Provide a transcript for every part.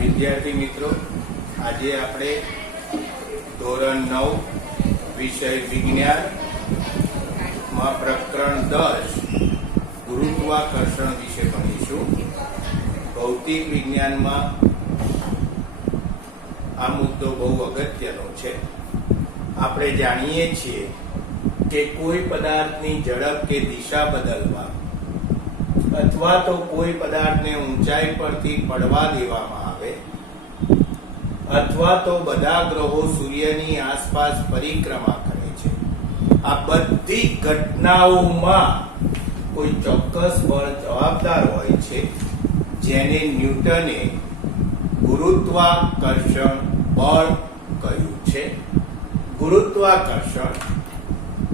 વિદ્યાર્થી મિત્રો, આજે આપણે ધોરણ 9 વિષય વિજ્ઞાન માં પ્રકરણ 10 ગુરુત્વાકર્ષણ વિશે ભણીશું. ભૌતિક વિજ્ઞાનમાં આ મુદ્દો બહુ અગત્યનો છે. આપણે જાણીએ છીએ કે કોઈ પદાર્થની ઝડપ કે દિશા બદલવા અથવા તો કોઈ પદાર્થને ઊંચાઈ પરથી પડવા દેવામાં આવે અથવા તો બધા ગ્રહો સૂર્યની આસપાસ પરિક્રમા કરે છે, આ બધી ઘટનાઓમાં કોઈ ચોક્કસ બળ જવાબદાર હોય છે, જેને ન્યૂટને ગુરુત્વાકર્ષણ બળ કહ્યું છે. ગુરુત્વાકર્ષણ,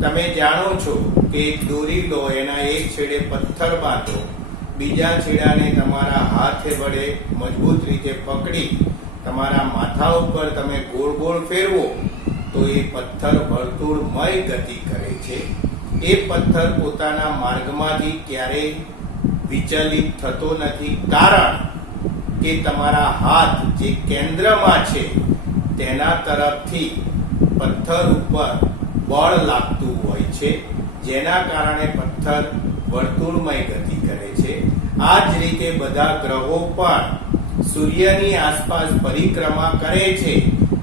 તમે જાણો છો કે એક દોરી લો, એના એક છેડે પથ્થર બાંધો, બીજા છેડાને તમારા હાથ વડે મજબૂત રીતે પકડી તમારા માથા ઉપર તમે ગોળ ગોળ ફેરવો તો એ પથ્થર વર્તુળમય ગતિ કરે છે. એ પથ્થર પોતાના માર્ગમાંથી ક્યારેય વિચલિત થતો નથી, કારણ કે તમારા હાથ જે કેન્દ્રમાં છે તેના તરફથી પથ્થર ઉપર બળ લાગતું હોય છે, જેના કારણે પથ્થર વર્તુળમય ગતિ કરે છે. આ જ રીતે બધા ગ્રહો પણ સૂર્યની આસપાસ પરિક્રમા કરે છે,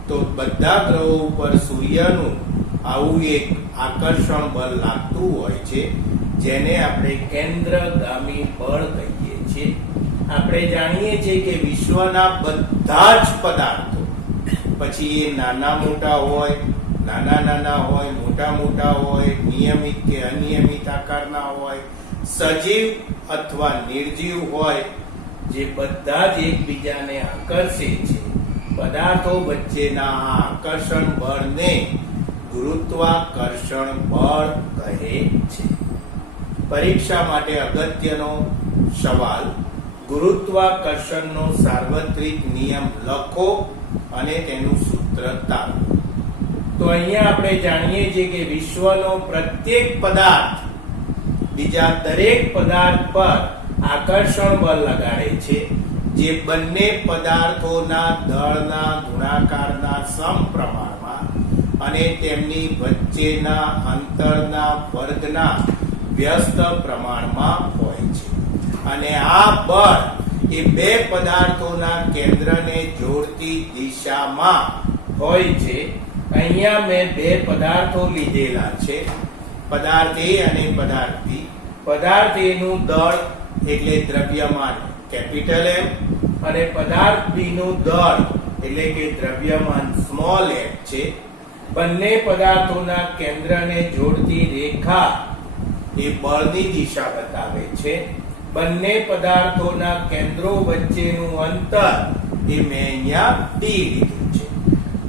તો બધા ગ્રહો ઉપર સૂર્યનું આવું એક આકર્ષણ બળ લાગતું હોય છે, જેને આપણે કેન્દ્રગામી બળ કહીએ છીએ. આપણે જાણીએ છીએ કે વિશ્વના બધા જ પદાર્થો, પછી એ નાના મોટા હોય, નાના નાના હોય, મોટા મોટા હોય, નિયમિત કે અનિયમિત આકારના હોય, સજીવ અથવા નિર્જીવ હોય, જે બધા જ એકબીજાને આકર્ષે છે. પદાર્થો વચ્ચેના આ આકર્ષણ બળને ગુરુત્વાકર્ષણ બળ કહે છે. પરીક્ષા માટે અગત્યનો સવાલ: ગુરુત્વાકર્ષણનો સાર્વત્રિક નિયમ લખો અને તેનું સૂત્ર તારો. તો અહીંયા આપણે જાણીએ છીએ કે વિશ્વનો પ્રત્યેક પદાર્થ બીજા દરેક પદાર્થ પર આકર્ષણ બળ લગાડે છે, જે બંને પદાર્થોના દળના ગુણાકારના સમપ્રમાણમાં અને તેમની વચ્ચેના અંતરના વર્ગના વ્યસ્ત પ્રમાણમાં હોય છે. અને આ બળ એ બે પદાર્થોના કેન્દ્રને જોડતી દિશામાં હોય છે. અહીંયા મેં બે પદાર્થો લીધેલા છે, પદાર્થ A અને પદાર્થ B. પદાર્થ A નું દળ એટલે દ્રવ્યમાન કેપિટલ M અને પદાર્થ B નું દળ એટલે કે દ્રવ્યમાન સ્મોલ m છે. બંને પદાર્થોના કેન્દ્રને જોડતી રેખા એ બળની દિશા બતાવે છે. બંને પદાર્થોના કેન્દ્રો વચ્ચેનું અંતર એ મેં અહીંયા d લીધું છે.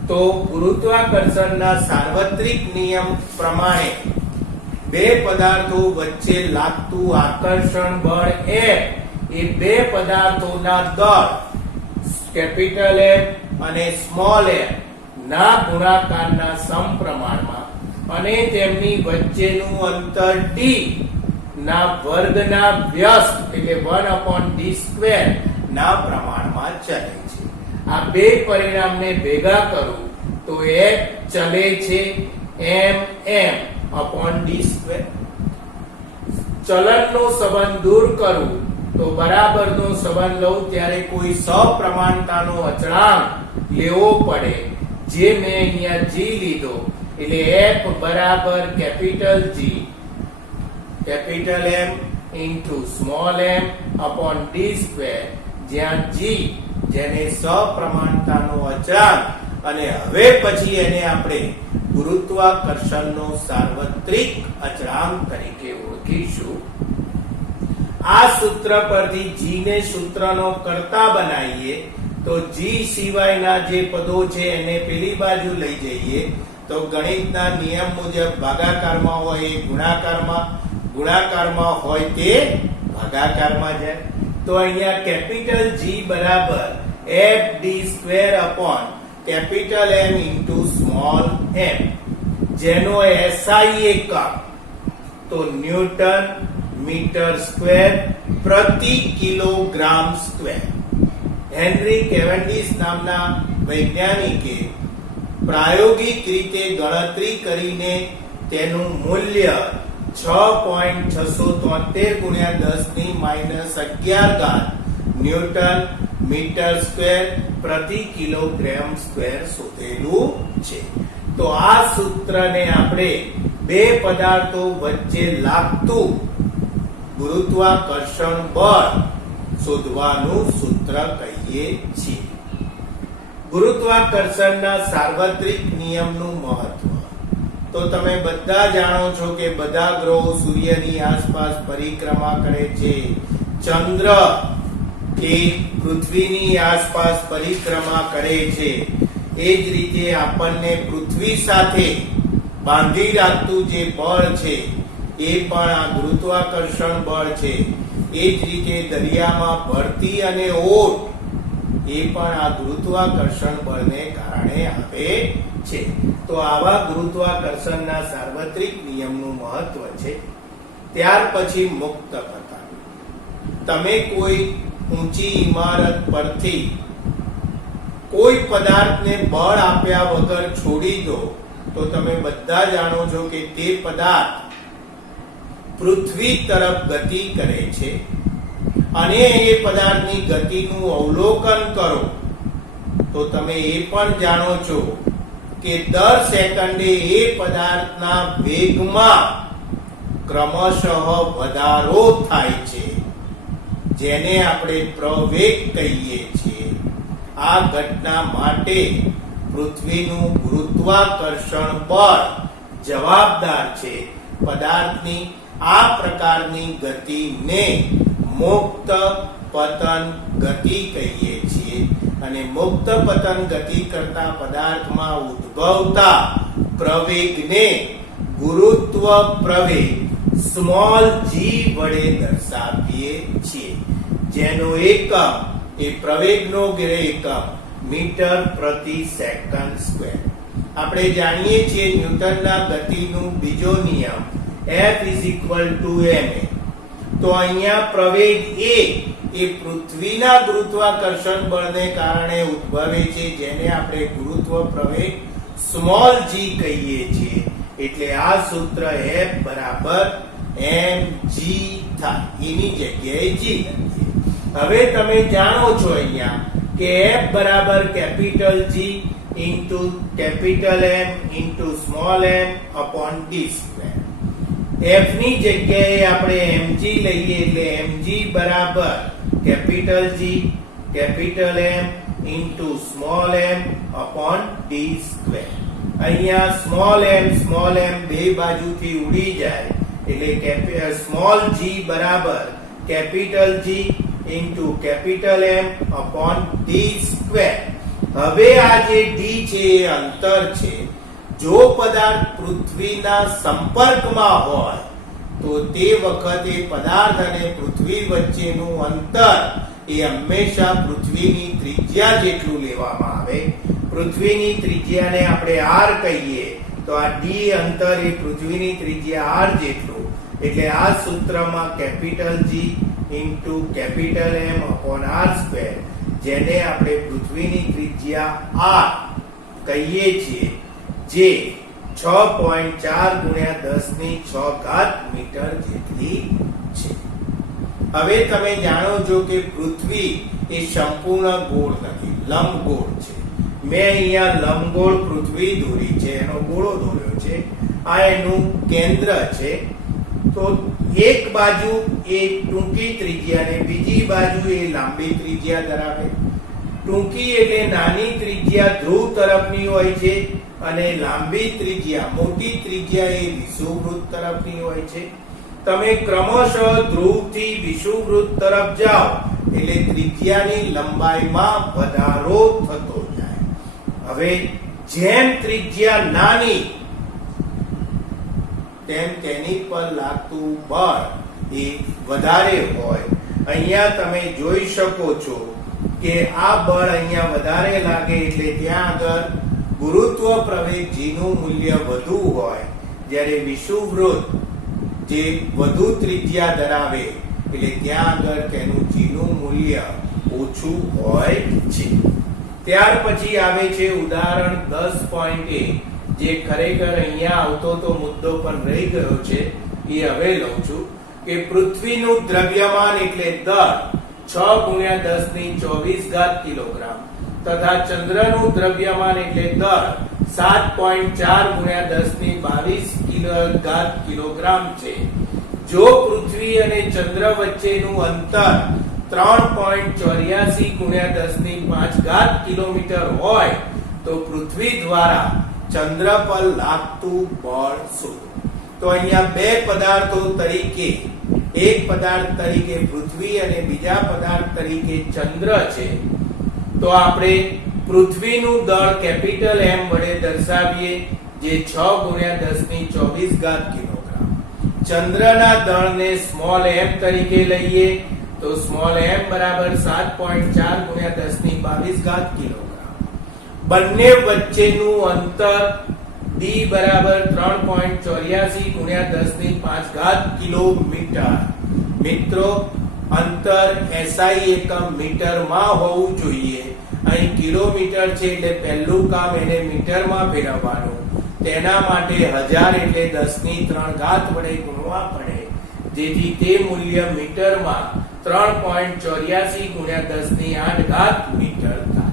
તો ગુરુત્વાકર્ષણના સાર્વત્રિક નિયમ પ્રમાણે બે પદાર્થો વચ્ચે લાગતું આકર્ષણ બળ F એ બે પદાર્થોના દળ કેપિટલ M અને સ્મોલ m ના ગુણાકારના સમપ્રમાણમાં અને તેમની વચ્ચેનું અંતર d ના વર્ગના વ્યસ્ત એટલે 1/d² ના પ્રમાણમાં ચલે છે. આ બે પરિણામને ભેગા કરું તો એક ચલે છે mm/d². ચલનનો સંબંધ દૂર કરું તો બરાબરનો સંબંધ લઉં ત્યારે કોઈ સપ્રમાણતાનો અચળાંક લેવો પડે, જે મેં અહીંયા g લીધો. એટલે f બરાબર capital G capital M into small m/d², જ્યાં g જેને સપ્રમાણતાનો અચળાંક અને હવે પછી એને આપણે ગુરુત્વાકર્ષણનો સાર્વત્રિક અચળાંક તરીકે ઓળખીશું. આ સૂત્ર પરથી g ને સૂત્રનો કર્તા બનાવીએ તો g સિવાયના જે પદો છે એને પેલી બાજુ લઈ જઈએ તો ગણિતના નિયમ મુજબ ભાગાકારમાં હોય એ ગુણાકારમાં, ગુણાકારમાં હોય તે ભાગાકારમાં જાય. તો અહીંયા કેપિટલ G બરાબર fd² capital M into small m, જેનો SI એકમ તો ન્યૂટન મીટર સ્ક્વેર પ્રતિ કિલોગ્રામ સ્ક્વેર હેનરી કેવેન્ડિશ નામના વૈજ્ઞાનિકે પ્રાયોગિક રીતે ગણતરી કરીને તેનું મૂલ્ય 6.673 ગુણ્યા 10⁻11 ન્યૂટન મીટર સ્ક્વેર પ્રતિ કિલોગ્રામ સ્ક્વેર શોધેલું છે. તો આ સૂત્રને આપણે બે પદાર્થો વચ્ચે લાગતું ગુરુત્વાકર્ષણ બળ શોધવાનું સૂત્ર કહીએ છીએ. ગુરુત્વાકર્ષણના સાર્વત્રિક નિયમનું મહત્વ તો તમે બધા જાણો છો કે બધા ગ્રહો સૂર્યની આસપાસ પરિક્રમા કરે છે. ચંદ્ર એ પૃથ્વીની આસપાસ પરિક્રમા કરે છે. એ જ રીતે આપણને પૃથ્વી સાથે બાંધી રાખતું જે બળ છે એ પણ આ ગુરુત્વાકર્ષણ બળ છે. એ જ રીતે દરિયામાં ભરતી અને ઓટ એ પણ આ ગુરુત્વાકર્ષણ બળને કારણે આવે છે. તો આવા ગુરુત્વાકર્ષણના સાર્વત્રિક નિયમનું મહત્વ છે. ત્યાર પછી મુક્ત પતન. તમે કોઈ ઊંચી ઇમારત પરથી કોઈ પદાર્થને બળ આપ્યા વગર છોડી દો તો તમે બધા જાણો છો કે તે પદાર્થ પૃથ્વી તરફ ગતિ કરે છે અને એ પદાર્થની ગતિનું અવલોકન કરો તો તમે એ પણ જાણો છો કે દર સેકન્ડે એ પદાર્થના વેગમાં ક્રમશઃ વધારો થાય છે, જેને આપણે પ્રવેગ કહીએ છીએ. આ ઘટના માટે પૃથ્વીનું ગુરુત્વાકર્ષણ બળ જવાબદાર છે. પદાર્થની આ પ્રકારની ગતિને મુક્ત પતન ગતિ કહીએ છીએ અને મુક્ત પતન ગતિ કરતા પદાર્થમાં ઉદ્ભવતા પ્રવેગને ગુરુત્વ પ્રવેગ સ્મોલ g વડે દર્શાવીએ છીએ, જેનો એકમ એ પ્રવેગનો એકમ મીટર પ્રતિ સેકન્ડ સ્ક્વેર. આપણે જાણીએ છીએ ન્યૂટનના ગતિનું બીજો નિયમ F = ma. તો અહીંયા પ્રવેગ એ પૃથ્વીના ગુરુત્વાકર્ષણ બળને કારણે ઉદ્ભવે છે, જેને આપણે ગુરુત્વ પ્રવેગ સ્મોલ g કહીએ છીએ. એટલે આ સૂત્ર F બરાબર mg થાય, એની જગ્યાએ g લખીએ. હવે તમે જાણો છો અહીંયા કે F બરાબર capital G into capital M into small m upon d square. F ની જગ્યાએ આપણે mg લઈએ એટલે mg બરાબર capital G capital M into small m upon d square. અહીંયા સ્મોલ m બે બાજુથી ઉડી જાય એટલે સ્મોલ g બરાબર capital G into capital M upon d square. હવે આ જે d છે એ અંતર છે. જો પદાર્થ પૃથ્વીના સંપર્કમાં હોય તો તે વખતે પદાર્થ અને પૃથ્વી વચ્ચેનું અંતર એ હંમેશા પૃથ્વીની ત્રિજ્યા જેટલું લેવામાં આવે. પૃથ્વીની ત્રિજ્યાને આપણે r કહીએ તો આ d અંતર એ પૃથ્વીની ત્રિજ્યા r જેટલું. એટલે આ સૂત્રમાં capital G into capital M upon r square, જેને આપણે પૃથ્વીની ત્રિજ્યા r કહીએ છીએ, જે 6.4 ગુણ્યા 10⁶ મીટર જેટલી છે. હવે તમે જાણો છો કે પૃથ્વી એ સંપૂર્ણ ગોળ નથી, લંબગોળ છે. મેં અહીંયા લંબગોળ પૃથ્વી દોરી છે, એનો ગોળો દોર્યો છે. આ એનું કેન્દ્ર છે. તો એક બાજુ એ ટૂંકી ત્રિજ્યા અને બીજી બાજુ એ લાંબી ત્રિજ્યા ધરાવે. ટૂંકી એટલે નાની ત્રિજ્યા ધ્રુવ તરફની હોય છે અને લાંબી ત્રિજ્યા મોટી ત્રિજ્યા એ વિષુવવૃત્ત તરફની હોય છે. તમે ક્રમશઃ ધ્રુવથી વિષુવવૃત્ત તરફ જાઓ એટલે ત્રિજ્યાની લંબાઈમાં વધારો થતો જાય. હવે જેમ ત્રિજ્યા નાની તેમ તેની પર લાગતું બળ એ વધારે હોય. અહીંયા તમે જોઈ શકો છો કે આ બળ અહીંયા વધારે લાગે એટલે ત્યાં આગળ ગુરુત્વ પ્રવેગ g નું મૂલ્ય વધુ હોય, જ્યારે વિષુવવૃત્ત જે વધુ ત્રિજ્યા ધરાવે એટલે ત્યાં આગળ તેનું g નું મૂલ્ય ઓછું હોય છે. ત્યાર પછી આવે છે ઉદાહરણ 10.1, જે ખરેખર અહીંયા આવતો તો મુદ્દો પણ રહી ગયો છે, એ હવે લઉં છું કે પૃથ્વીનું દ્રવ્યમાન એટલે દર 6 × 10⁻24 કિલોગ્રામ તથા ચંદ્રનું દ્રવ્યમાન એટલે દર 7.4 × 10⁻22 કિલોગ્રામ છે. જો પૃથ્વી અને ચંદ્ર વચ્ચેનું અંતર 3.84 × 10⁵ કિલોમીટર હોય તો પૃથ્વી દ્વારા ચંદ્ર પર લાગતું બળ શોધો. તો અહીંયા બે પદાર્થો તરીકે, એક પદાર્થ તરીકે પૃથ્વી અને બીજા પદાર્થ તરીકે ચંદ્ર છે. તો આપણે પૃથ્વીનું દળ કેપિટલ M વડે દર્શાવીએ, જે 6 × 10⁻24 કિલોગ્રામ. ચંદ્રના દળને સ્મોલ m તરીકે લઈએ તો સ્મોલ m બરાબર 7.4 × 10⁻22 કિલોગ્રામ. બંને વચ્ચેનું અંતર d બરાબર 3.84 × 10⁵ કિલોમીટર. મિત્રો, અંતર SI એકમ મીટરમાં હોવું જોઈએ. અહીં કિલોમીટર છે એટલે પહેલું કામ એને મીટરમાં ફેરવવાનું. તેના માટે 1000 એટલે 10⁻³ વડે ગુણવા પડે, જેથી તે મૂલ્ય મીટરમાં 3.84 × 10⁸ મીટર થાય.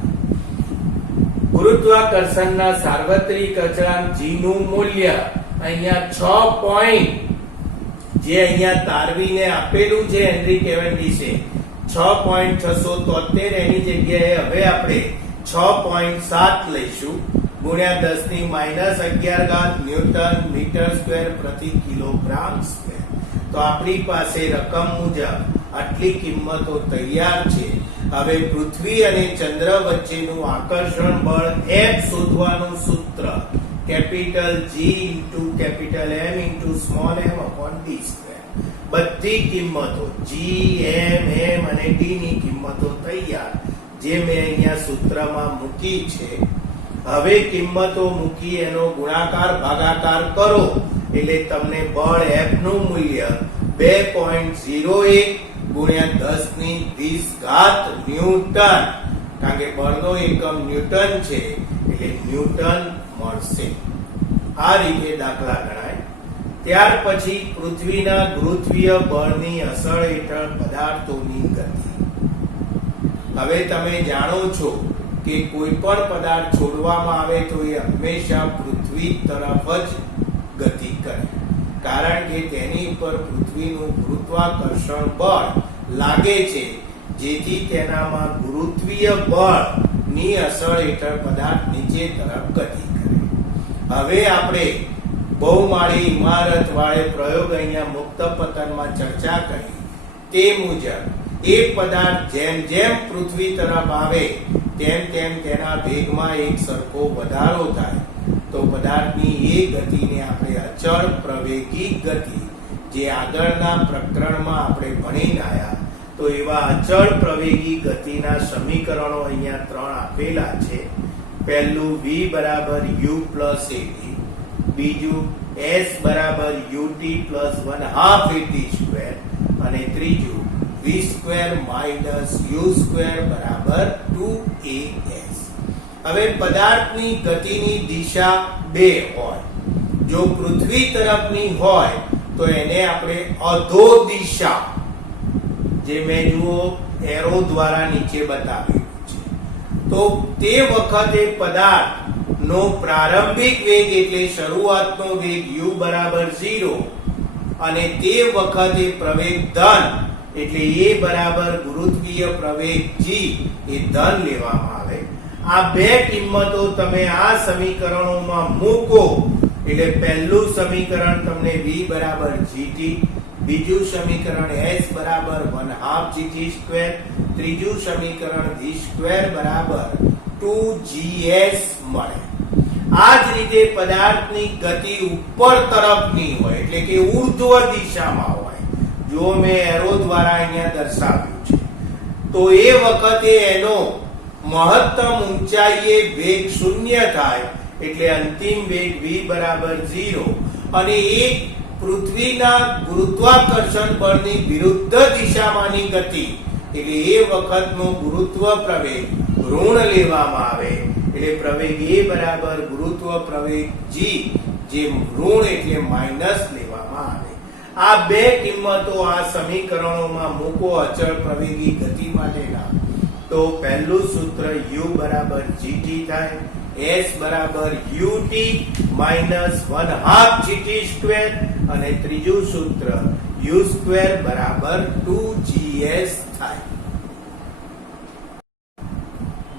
ગુરુત્વાકર્ષણના સાર્વત્રિક અચળાંક g નું મૂલ્ય અહીંયા 6 પોઈન્ટ, જે અહીંયા તારવીને આપેલું છે હેનરી કેવેન્ડિશે, 6.673, એની જગ્યાએ હવે આપણે 6.7 લઈશું, ગુણ્યા 10⁻11 ન્યૂટન મીટર સ્ક્વેર પ્રતિ કિલોગ્રામ સ્ક્વેર. તો આપણી પાસે રકમ મુજબ આટલી કિંમતો તૈયાર છે. હવે પૃથ્વી અને ચંદ્ર વચ્ચેનું આકર્ષણ બળ F શોધવાનું સૂત્ર capital G × capital M × small m upon d square. બધી કિંમતો G, M, M અને d ની કિંમતો તૈયાર, જે મેં અહીંયા સૂત્રમાં મૂકી છે. હવે કિંમતો મૂકી એનો ગુણાકાર ભાગાકાર કરો એટલે તમને બળ F નું મૂલ્ય 2.01 × 10⁻20 ન્યૂટન, કારણ કે બળનો એકમ ન્યૂટન છે એટલે ન્યૂટન મળશે. આ રીતે દાખલા ગણાય. ત્યાર પછી પૃથ્વીના ગુરુત્વીય બળની અસર હેઠળ પદાર્થોની ગતિ. હવે તમે જાણો છો કે કોઈ પણ પદાર્થ છોડવામાં આવે તો એ હંમેશા પૃથ્વી તરફ જ ગતિ કરે, કારણ કે તેની ઉપર પૃથ્વીનું ગુરુત્વાકર્ષણ બળ લાગે છે, જેથી તેનામાં ગુરુત્વીય બળની અસર હેઠળ પદાર્થ નીચે તરફ ગતિ કરે. હવે આપણે બહુમાળી ઇમારત વાળે પ્રયોગ અહીંયા મુક્ત પતનમાં ચર્ચા કરી તે મુજબ એક પદાર્થ જેમ જેમ પૃથ્વી તરફ આવે તેમ તેમ તેના વેગમાં એક સરખો વધારો થાય. તો પદાર્થની એ ગતિને આપણે અચળ પ્રવેગી ગતિ, જે આગળના પ્રકરણમાં આપણે ભણીને આવ્યા, તો એવા અચળ પ્રવેગી ગતિના સમીકરણો અહીંયા 3 આપેલા છે. પહેલું v બરાબર u પ્લસ at, બીજું s બરાબર ut પ્લસ 1/2 at સ્ક્વેર, અને ત્રીજું v square minus u square બરાબર 2as. હવે પદાર્થની ગતિની દિશા બે હોય. જો પૃથ્વી તરફની હોય તો એને આપણે અધો દિશા, જે મેં જુઓ એરો દ્વારા નીચે બતાવ્યું છે, તો તે વખતે પદાર્થનો પ્રારંભિક વેગ એટલે શરૂઆતનો વેગ u બરાબર 0 અને તે વખતે પ્રવેગ ધન એટલે a બરાબર ગુરુત્વીય પ્રવેગ g એ ધન લેવામાં આવે. આ બે કિંમતો તમે આ સમીકરણોમાં મૂકો એટલે પહેલું સમીકરણ તમને v બરાબર gt, બીજું સમીકરણ s બરાબર 1/2 gt સ્ક્વેર, ત્રીજું સમીકરણ v સ્ક્વેર બરાબર 2gs મળે. આ જ રીતે પદાર્થની ગતિ ઉપર તરફની હોય એટલે કે ઉર્ધ્વ દિશામાં હોય, જો મેં એરો દ્વારા અહીંયા દર્શાવ્યું છે, તો એ વખતે એનો મહત્તમ ઊંચાઈએ વેગ 0 થાય એટલે અંતિમ વેગ v બરાબર 0 અને એ પૃથ્વીના ગુરુત્વાકર્ષણ બળની વિરુદ્ધ દિશામાંની ગતિ એટલે એ વખતનો ગુરુત્વ પ્રવેગ ઋણ લેવામાં આવે, એટલે પ્રવેગ a બરાબર ગુરુત્વ પ્રવેગ g, જે ઋણ એટલે માઇનસ લેવામાં આવે. આ બે કિંમતો આ સમીકરણોમાં મૂકો અચળ પ્રવેગી ગતિ માટેના, તો પહેલું સૂત્ર u બરાબર gt થાય, s બરાબર ut minus 1/2 gt સ્ક્વેર, અને ત્રીજું સૂત્ર u સ્ક્વેર બરાબર 2gs થાય.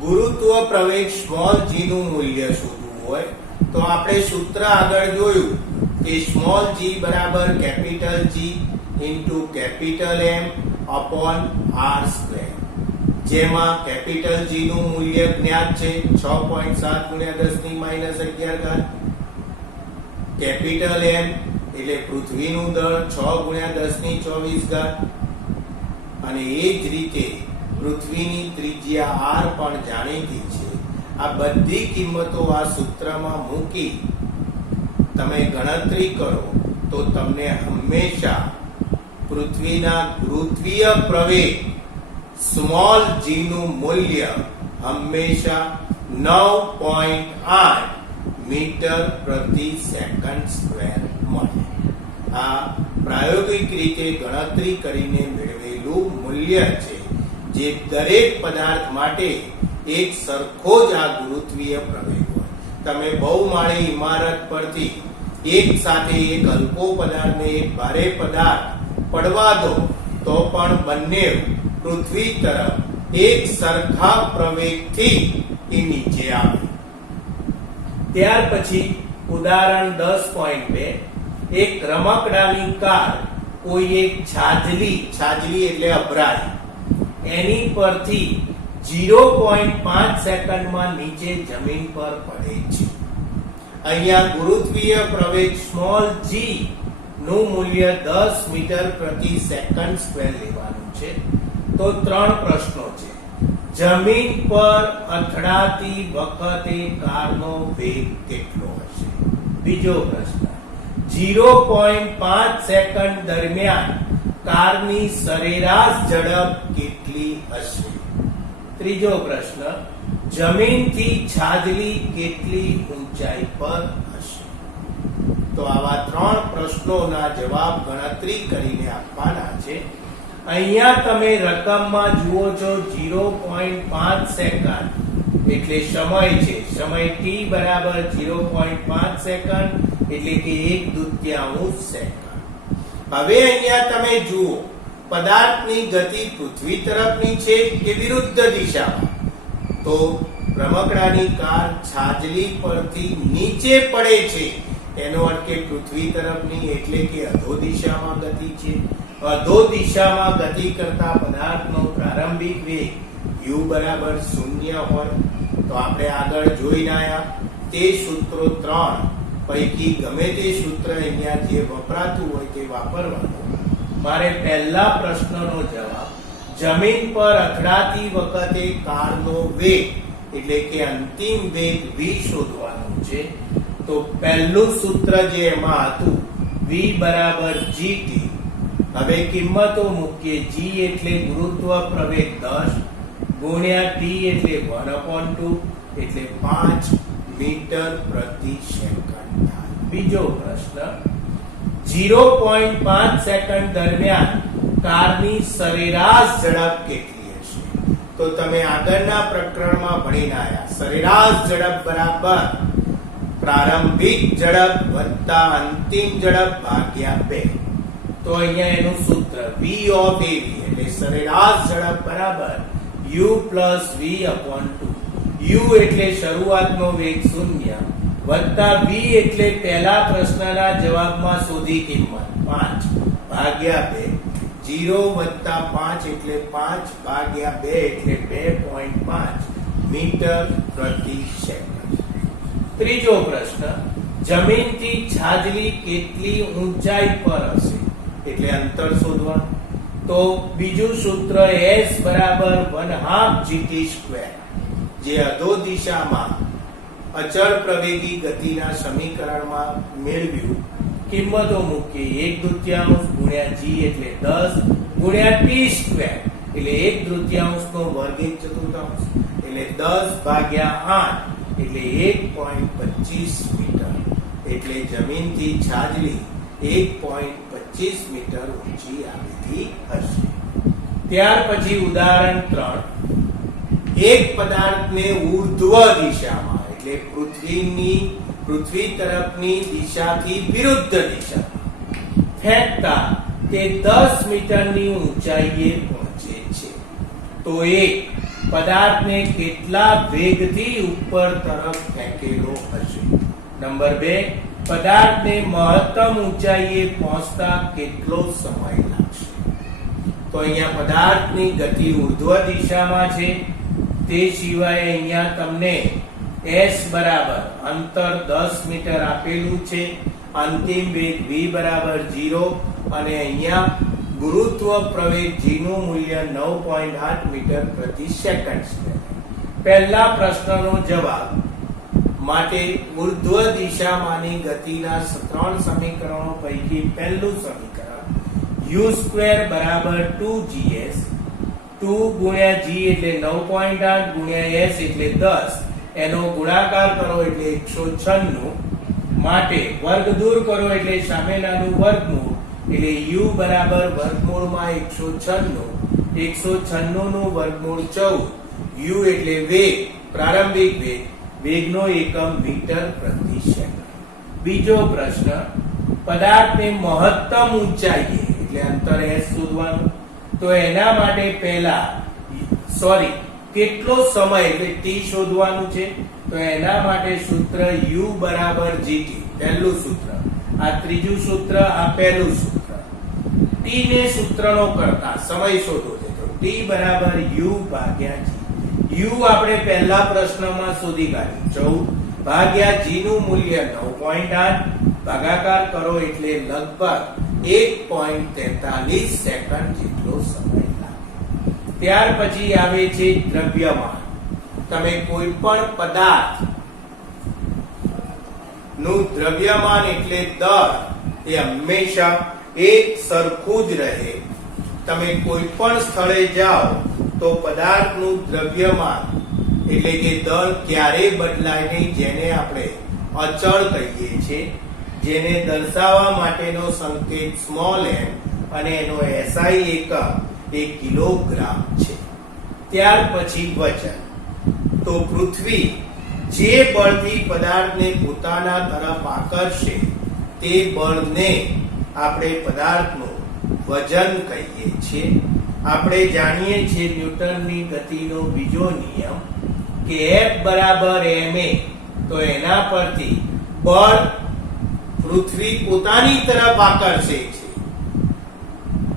ગુરુત્વ પ્રવેગ સ્મોલ g નું મૂલ્ય શોધવું હોય તો આપણે સૂત્ર આગળ જોયું કે સ્મોલ g બરાબર capital G into capital M upon r square, જેમાં કેપિટલ G નું મૂલ્ય જ્ઞાત છે 6.7 ગુણ્યા 10 ની માઈનસ 11 કેપિટલ M એટલે પૃથ્વીનું દળ 6 ગુણ્યા 10 ની 24 અને એ જ રીતે પૃથ્વીની ત્રિજ્યા r પણ જાણીતી છે. આ બધી કિંમતો આ સૂત્રમાં મૂકી તમે ગણતરી કરો તો તમને હંમેશા પૃથ્વીના ગુરુત્વીય પ્રવેગ સ્મોલ g નું મૂલ્ય હંમેશા 9.8 મીટર પ્રતિ સેકન્ડ સ્ક્વેર મળે. આ પ્રાયોગિક રીતે ગણતરી કરીને મેળવેલું મૂલ્ય છે, જે દરેક પદાર્થ માટે એક સરખો જ આ ગુરુત્વીય પ્રવેગ હોય. તમે બહુમાળી ઇમારત પરથી એક સાથે એક હલકો પદાર્થ ને એક ભારે પદાર્થ પડવા દો તો પણ બંને પૃથ્વી તરફ એક સરખા પ્રવેગથી નીચે આવે. ત્યાર પછી ઉદાહરણ 10.2, એક રમકડાની કાર કોઈ એક છાજલી એટલે અભરાય એની પરથી 0.5 સેકન્ડમાં નીચે જમીન પર પડે છે. અહીંયા ગુરુત્વીય પ્રવેગ સ્મોલ g નું મૂલ્ય 10 મીટર પ્રતિ સેકન્ડ સ્ક્વેર લેવાનું છે. તો ત્રણ પ્રશ્નો છે. જમીન પર અથડાતી વખતે કારનો વેગ કેટલો હશે? બીજો પ્રશ્ન, 0.5 સેકન્ડ દરમિયાન કારની સરેરાશ ઝડપ કેટલી હશે? ત્રીજો પ્રશ્ન, જમીનથી છાજલી કેટલી ઊંચાઈ પર હશે? તો આવા ત્રણ પ્રશ્નોના જવાબ ગણતરી કરીને આપવાના છે. અહીંયા તમે રકમમાં જુઓ છો 0.5 સેકન્ડ એટલે સમય છે, સમય t બરાબર 0.5 સેકન્ડ એટલે કે 1/2 સેકન્ડ. હવે અહીંયા તમે જુઓ પદાર્થની ગતિ પૃથ્વી તરફની છે કે વિરુદ્ધ દિશામાં? તો રમકડાની કાર છાજલી પરથી નીચે પડે છે, એનો અર્થ કે પૃથ્વી તરફની, એટલે કે અધો દિશામાં ગતિ છે. અધો દિશામાં ગતિ કરતા પદાર્થનો પ્રારંભિક વેગ u બરાબર 0 હોય તો આપણે આગળ જોઈ રહ્યા તે સૂત્રો 3 પૈકી ગમે તે સૂત્ર અહીંયા જે વપરાતું હોય તે વાપરવાનું. મારે પહેલા પ્રશ્નનો જવાબ જમીન પર અથડાતી વખતે કારનો વેગ એટલે કે અંતિમ વેગ v શોધવાનું છે. તો પહેલું સૂત્ર જે એમાં હતું v બરાબર gt. હવે કિંમતો મૂકીએ. g એટલે ગુરુત્વ પ્રવેગ 10 ગુણ્યા t એટલે 1/2 એટલે 5 મીટર પ્રતિ સેકન્ડ થાય. બીજો પ્રશ્ન, 0.5 સેકન્ડ દરમિયાન કારની સરેરાશ ઝડપ કેટલી હશે? તો તમે આગળના પ્રકરણમાં ભણીને આવ્યા સરેરાશ ઝડપ બરાબર પ્રારંભિક ઝડપ વત્તા અંતિમ ઝડપ ભાગ્યા 2. તો અહીંયા એનું સૂત્ર v of av એટલે સરેરાશ ઝડપ બરાબર u plus v upon 2. u એટલે શરૂઆતનો વેગ 0 વત્તા v એટલે પહેલા પ્રશ્નના જવાબમાં શોધી કિંમત 5 ભાગ્યા 2. 0 વત્તા 5 એટલે 5 ભાગ્યા 2 એટલે 2.5 મીટર પ્રતિ સેકન્ડ. ત્રીજો પ્રશ્ન, જમીનથી છાજલી કેટલી ઊંચાઈ પર હશે? એટલે અંતર શોધવાનું. તો બીજું સૂત્ર s બરાબર 1/2 gt સ્ક્વેર, જે અધો દિશામાં અચળ પ્રવેગી ગતિના સમીકરણમાં મેળવ્યું. કિંમતો મૂકી 1/2 ગુણ્યા g એટલે 10 ગુણ્યા t સ્ક્વેર એટલે 1/3 નો વર્ગ 1/4 એટલે 10/8 એટલે 1.25 મીટર. એટલે જમીનથી છાજલી 1.25 મીટર ઊંચી આવેલી હશે. ત્યાર પછી ઉદાહરણ 3, એક પદાર્થને ઉર્ધ્વ દિશામાં એટલે પૃથ્વી તરફની દિશાથી વિરુદ્ધ દિશામાં ફેંકતા તે 10 મીટરની ઊંચાઈએ પહોંચે છે તો એક પદાર્થને કેટલા વેગથી ઉપર તરફ ફેંકેલો હશે? નંબર 2, પદાર્થને મહત્તમ ઊંચાઈએ પહોંચતા કેટલો સમય લાગશે? તો અહીંયા પદાર્થની ગતિ ઉર્ધ્વ દિશામાં છે. તે સિવાય અહીંયા તમને s બરાબર અંતર 10 મીટર આપેલું છે, અંતિમ વેગ v બરાબર 0 અને અહીંયા ગુરુત્વ પ્રવેગ g નું મૂલ્ય 9.8 મીટર પ્રતિ સેકન્ડ છે. પહેલા પ્રશ્નનો જવાબ માટે ઉર્ધ્વ દિશામાંની ગતિના 3 સમીકરણો પૈકી પહેલું સમીકરણ u² બરાબર 2gs 2 ગુણ્યા g એટલે 9.8 ગુણ્યા s એટલે 10 એનો ગુણાકાર કરો એટલે 196 માટે વર્ગ દૂર કરો એટલે સામેનાનું વર્ગમૂળ એટલે u બરાબર વર્ગમૂળમાં 196 નું વર્ગમૂળ 14 u એટલે વેગ, પ્રારંભિક વેગ, વેગનો એકમ મીટર પ્રતિ સેકન્ડ. બીજો પ્રશ્ન, પદાર્થને મહત્તમ ઊંચાઈએ એટલે અંતર s શોધવાનું. તો એના માટે કેટલો સમય એટલે t શોધવાનું છે. તો એના માટે સૂત્ર u બરાબર gt, પહેલું સૂત્ર. આ ત્રીજું સૂત્ર, આ પહેલું સૂત્ર. t ને સૂત્રનો કરતા સમય શોધવો છે તો t બરાબર u ભાગ્યા g. u આપણે પહેલા પ્રશ્નમાં શોધી કાઢ્યું 14 ભાગ્યા g નું મૂલ્ય 9.8 ભાગાકાર કરો એટલે લગભગ 1.43 સેકન્ડ જેટલો સમય લાગે. ત્યાર પછી આવે છે દ્રવ્યમાન. તમે કોઈ પણ પદાર્થ નું દ્રવ્યમાન એટલે દર એ હંમેશા એક સરખું જ રહે. તમે કોઈ પણ સ્થળે જાઓ તો પદાર્થનું દ્રવ્યમાન એટલે કે દર ક્યારે બદલાય નહીં, જેને આપણે અચળ કહીએ છીએ, જેને દર્શાવવા માટેનો સંકેત સ્મોલ m અને એનો SI એકમ એ કિલોગ્રામ છે. ત્યાર પછી વજન. તો પૃથ્વી જે બળથી પદાર્થને પોતાના તરફ આકર્ષે તે બળને આપણે પદાર્થનું વજન કહીએ છીએ. આપણે જાણીએ છીએ ન્યૂટનની ગતિનો બીજો નિયમ કે F બરાબર ma. તો એના પરથી બળ પૃથ્વી પોતાની તરફ આકર્ષે છે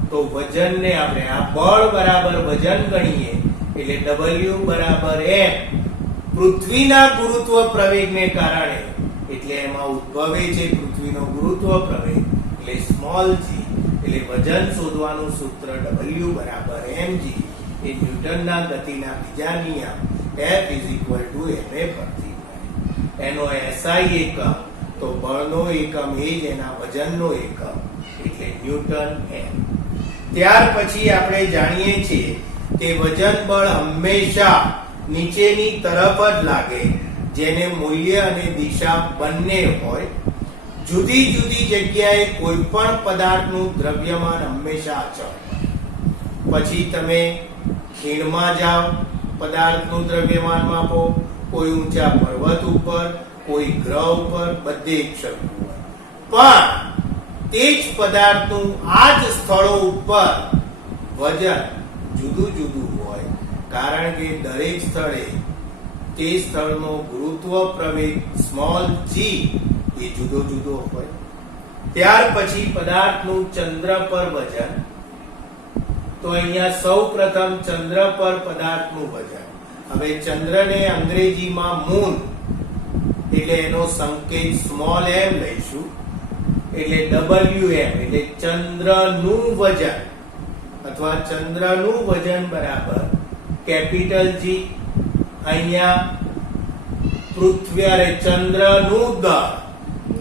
તો વજનને આપણે આ બળ બરાબર વજન ગણીએ એટલે W બરાબર m પૃથ્વીના ગુરુત્વ પ્રવેગને કારણે, એટલે એમાં ઉદ્ભવે છે પૃથ્વીનો ગુરુત્વ પ્રવેગ એટલે સ્મોલ g. એટલે વજન શોધવાનું સૂત્ર W બરાબર mg એ ન્યૂટનના ગતિના બીજા નિયમ F ma પરથી એનો SI એકમ તો બળનો એકમ એ જ એના વજનનો એકમ એટલે ન્યૂટન m. ત્યાર પછી આપણે જાણીએ છીએ કે વજન બળ હંમેશા નીચેની તરફ જ લાગે, જેને મૂલ્ય અને દિશા બંને હોય. જુદી જુદી જગ્યાએ કોઈ પણ પદાર્થનું દ્રવ્યમાન હંમેશા અચળ. પછી તમે ખીણમાં જાઓ, પદાર્થનું દ્રવ્યમાન માપો, કોઈ ઊંચા પર્વત ઉપર, કોઈ ગ્રહ ઉપર, બધે એક સરખું હોય. પણ તે જ પદાર્થનું આ જ સ્થળો ઉપર વજન જુદું જુદું હોય, કારણ કે દરેક સ્થળે તે સ્થળનો ગુરુત્વ પ્રવેગ સ્મોલ g એ જુદો જુદો હોય. ત્યાર પછી પદાર્થનું ચંદ્ર પર વજન. તો અહીંયા સૌપ્રથમ ચંદ્ર પર પદાર્થનું વજન. હવે ચંદ્રને અંગ્રેજીમાં મૂન એટલે એનો સંકેત સ્મોલ m લઈશું એટલે WM એટલે ચંદ્રનું વજન અથવા ચંદ્રનું વજન બરાબર કેપિટલ G. અહીંયા પૃથ્વી ચંદ્રનું દળ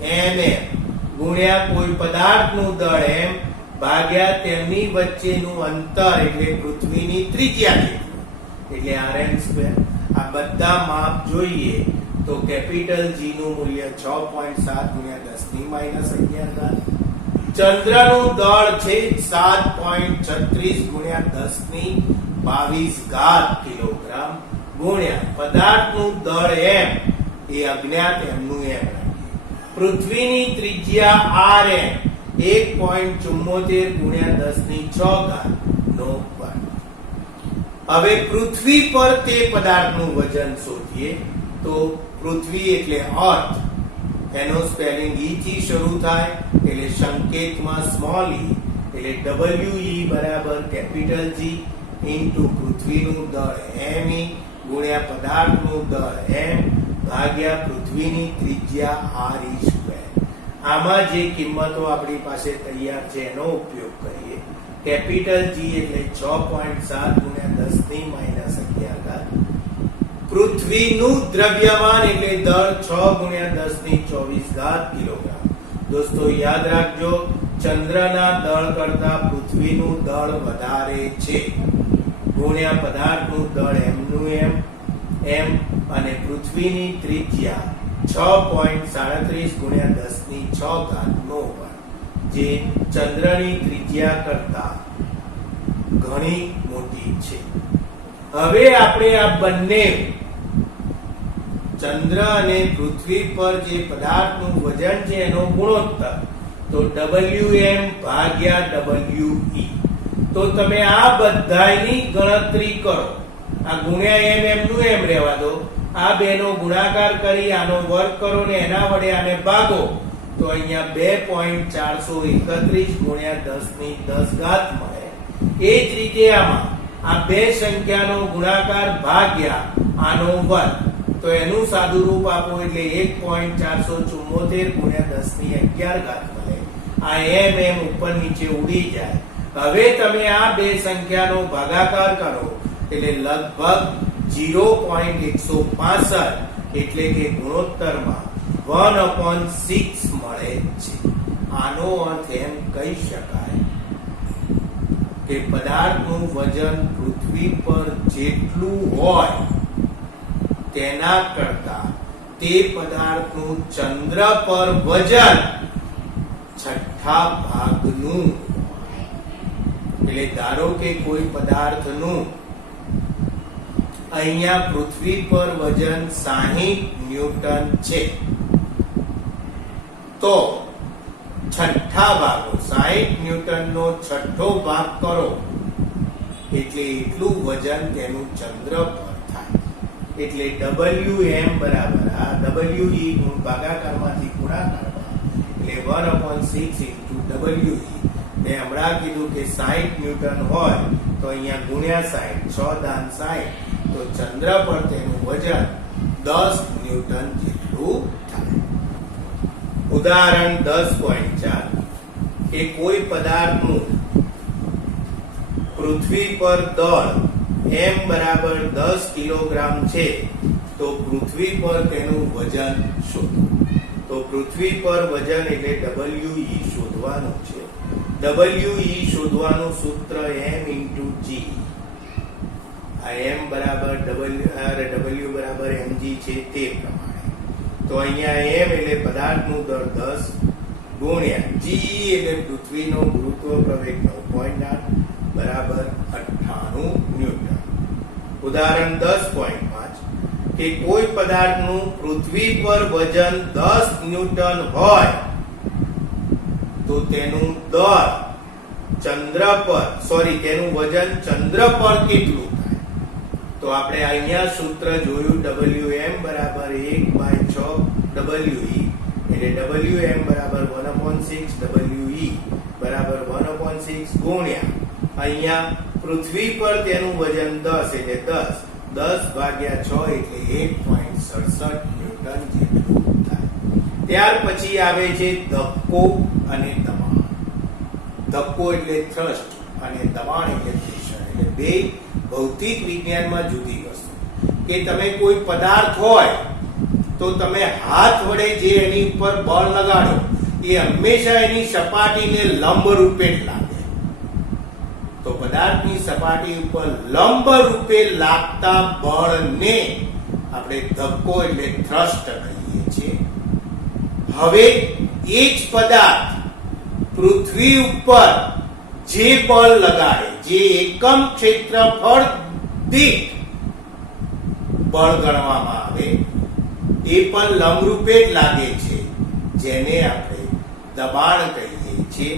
mm ગુણ્યા કોઈ પદાર્થનું દળ m ભાગ્યા તેમની વચ્ચેનું અંતર એટલે પૃથ્વીની ત્રિજ્યા જેટલું એટલે rn². આ બધા માપ જોઈએ તો કેપિટલ G નું મૂલ્ય 6.7 ગુણ્યા 10⁻11 ચંદ્રનું દળ છે 7.36 ગુણ્યા 10⁻22 કિલોગ્રામ ગુણ્યા પદાર્થનું દળ m એ અજ્ઞાત m નું m રાખીએ. પૃથ્વીની ત્રિજ્યા rn 1.74 ગુણ્યા 10⁶ નો વર્ગ. હવે પૃથ્વી પર તે પદાર્થનું વજન શોધીએ તો પૃથ્વી એટલે અર્થ, એનો સ્પેલિંગ ઈ થી શરૂ થાય એટલે સંકેતમાં સ્મોલ ઈ એટલે WE બરાબર કેપિટલ G ઇન્ટુ પૃથ્વીનું દળ me ગુણ્યા પદાર્થનું દળ m ભાગ્યા પૃથ્વીની ત્રિજ્યા re². આમાં જે કિંમતો આપણી પાસે તૈયાર છે એનો ઉપયોગ કરીએ. કેપિટલ G એટલે 6.7 ગુણ્યા 10⁻11 પૃથ્વીનું દ્રવ્યમાન એટલે દળ 6 ગુણ્યા 10⁻24 કિલોગ્રામ. દોસ્તો યાદ રાખજો, ચંદ્રના દળ કરતા પૃથ્વીનું દળ વધારે છે ગુણ્યા પદાર્થનું દળ m નું m અને પૃથ્વીની ત્રિજ્યા 6.37 ગુણ્યા 10⁶ નો વર્ગ, જે ચંદ્રની ત્રિજ્યા કરતા ઘણી મોટી છે. હવે આપણે આ બંને ચંદ્ર અને પૃથ્વી પર જે પદાર્થનું વજન છે એનો ગુણોત્તર તો Wm ભાગ્યા We. તો તમે આ બધાની ગણતરી કરો. આ ગુણ્યા m નું m રહેવા દો, આ બેનો ગુણાકાર કરી આનો વર્ગ કરો ને એના વડે આને ભાગો તો અહીંયા 2.431 ગુણ્યા 10⁻10 મળે. એ જ રીતે આમાં આ બે સંખ્યાનો ગુણાકાર ભાગ્યા આનો વર્ગ તો એનું સાદુરૂપ આપો એટલે 1.474 ગુણ્યા 10⁻11 મળે. આ m ઉપર નીચે ઉડી જાય. હવે તમે આ બે સંખ્યાનો ભાગાકાર કરો એટલે લગભગ 0.165 એટલે કે ગુણોત્તરમાં 1/6 મળે છે. આનો અર્થ એમ કહી શકાય કે પદાર્થનું વજન પૃથ્વી પર જેટલું હોય તેના કરતા તે પદાર્થનું ચંદ્ર પર વજન 6ઠ્ઠા ભાગનું. એટલે ધારો કે કોઈ પદાર્થનું અહીંયા પૃથ્વી પર વજન 60 ન્યૂટન છે તો છઠ્ઠા ભાગો 60 ન્યૂટનનો છઠ્ઠો ભાગ કરો એટલે એટલું વજન તેનું ચંદ્ર પર થાય. એટલે Wm બરાબર આ We ભાગાકારમાંથી ગુણાકારમાં એટલે 1/6 ઇન્ટુ We. મેં હમણાં કીધું કે 60 ન્યૂટન હોય તો અહીંયા ગુણ્યા 60 6 60 તો ચંદ્ર પર તેનું વજન 10 ન્યૂટન જેટલું થાય. ઉદાહરણ 10.4 કે કોઈ પદાર્થનું પૃથ્વી પર દળ m બરાબર 10 કિલોગ્રામ છે તો પૃથ્વી પર તેનું વજન શોધો. તો પૃથ્વી પર વજન એટલે We શોધવાનું છે. We શોધવાનું સૂત્ર m × G. આ m બરાબર W બરાબર mg છે તે પ્રમાણે. તો અહીંયા m એટલે પદાર્થનું દળ 10 ગુણ્યા G એટલે પૃથ્વીનો ગુરુત્વ પ્રવેગ 9.8 બરાબર 98 ન્યૂટન. ઉદાહરણ 10.5 કે કોઈ પદાર્થનું પૃથ્વી પર વજન 10 ન્યૂટન હોય તો તેનું દળ તેનું વજન ચંદ્ર પર કેટલું થાય? તો આપણે અહીંયા સૂત્ર જોયું Wm બરાબર 1/6 We એટલે Wm બરાબર 1/6 We બરાબર 1/6 ગુણ્યા અહીંયા પૃથ્વી પર તેનું વજન 10 એટલે 10 ભાગ્યા 6 એટલે 1.67 ન્યૂટન જેટલું થાય. ત્યાર પછી આવે છે ધક્કો અને દબાણ. ધક્કો એટલે થ્રસ્ટ અને દબાણ એટલે પ્રેશર. એટલે બે ભૌતિક વિજ્ઞાનમાં જુદી વસ્તુ. કે તમે કોઈ પદાર્થ હોય તો તમે હાથ વડે જે એની ઉપર બળ લગાડો એ હંમેશા એની સપાટીને લંબ રૂપે જ લાગે. તો પદાર્થની સપાટી ઉપર લંબ રૂપે લાગતા બળને આપણે ધક્કો એટલે થ્રસ્ટ કહીએ છીએ. હવે એ જ પદાર્થ પૃથ્વી ઉપર જે બળ લગાડે, જે એકમ ક્ષેત્રફળ દીઠ બળ ગણવામાં આવે, એ પણ લંબરૂપે જ લાગે છે, જેને આપણે દબાણ કહીએ છીએ.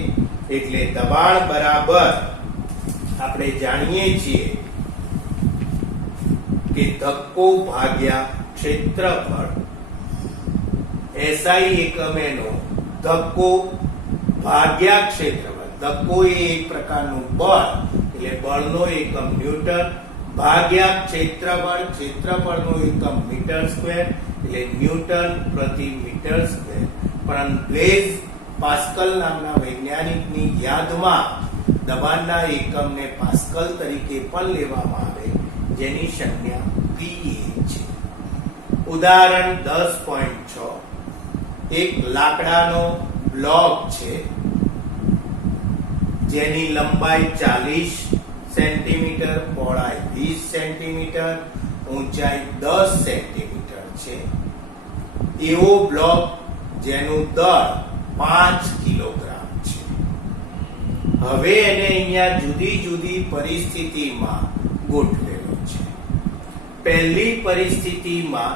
એટલે દબાણ બરાબર આપણે જાણીએ છીએ કે ધક્કો ભાગ્યા ક્ષેત્રફળ. SI એકમ એનો ધક્કો ભાગ્યા ક્ષેત્રફળ. ધક્કો એ એક પ્રકારનું બળ, એટલે બળનો એકમ ન્યૂટન, ભાગ્યા ક્ષેત્રફળ, ક્ષેત્રફળનો એકમ મીટર સ્ક્વેર, એટલે ન્યૂટન પ્રતિ મીટર સ્ક્વેર. પણ બ્લેઝ પાસ્કલ નામના વૈજ્ઞાનિકની યાદમાં દબાણના એકમને પાસ્કલ તરીકે પણ લેવામાં આવે, જેની સંજ્ઞા PA છે. ઉદાહરણ 10.6. એક લાકડાનો બ્લોક છે જેની લંબાઈ 40 સેન્ટીમીટર, પહોળાઈ 20 સેન્ટીમીટર, ઊંચાઈ 10 સેન્ટીમીટર છે. એવો બ્લોક જેનું દળ 5 કિલોગ્રામ છે. હવે એને અહીંયા જુદી જુદી પરિસ્થિતિમાં ગોઠવેલો છે. પહેલી પરિસ્થિતિમાં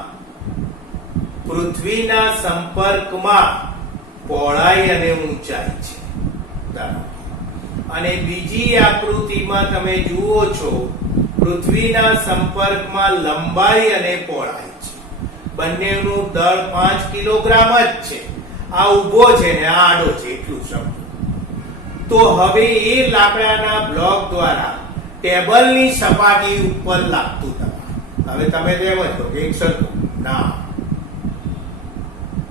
પૃથ્વીના સંપર્કમાં પહોળાઈ અને ઊંચાઈ છે, અને બીજી આકૃતિમાં તમે જુઓ છો પૃથ્વીના સંપર્કમાં લંબાઈ અને પહોળાઈ છે. બંનેનું દળ 5 કિલોગ્રામ જ છે. આ ઊભો છે ને આ આડો છે, એટલું સમજો. તો હવે એ લાકડાના બ્લોક દ્વારા ટેબલની સપાટી ઉપર લાગતું દબાણ. હવે તમે તેમ જ કે એક સરખું ના,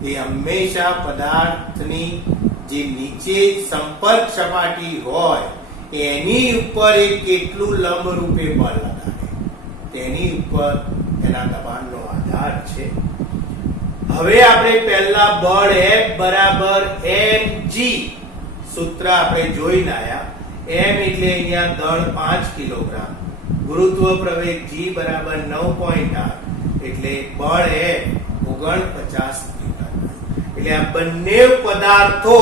એ હંમેશા પદાર્થની જે નીચે સંપર્ક સપાટી હોય એની ઉપર એ કેટલું લંબ રૂપે બળ લગાડે તેની ઉપર એના દબાણનો આધાર છે. હવે આપણે પહેલા બળ F બરાબર mg સૂત્ર આપણે જોઈને આયા. m એટલે અહીંયા દળ 5 કિલોગ્રામ, ગુરુત્વ પ્રવેગ g બરાબર 9.8, એટલે બળ F 49 ન્યૂટન. એટલે આ બંને પદાર્થો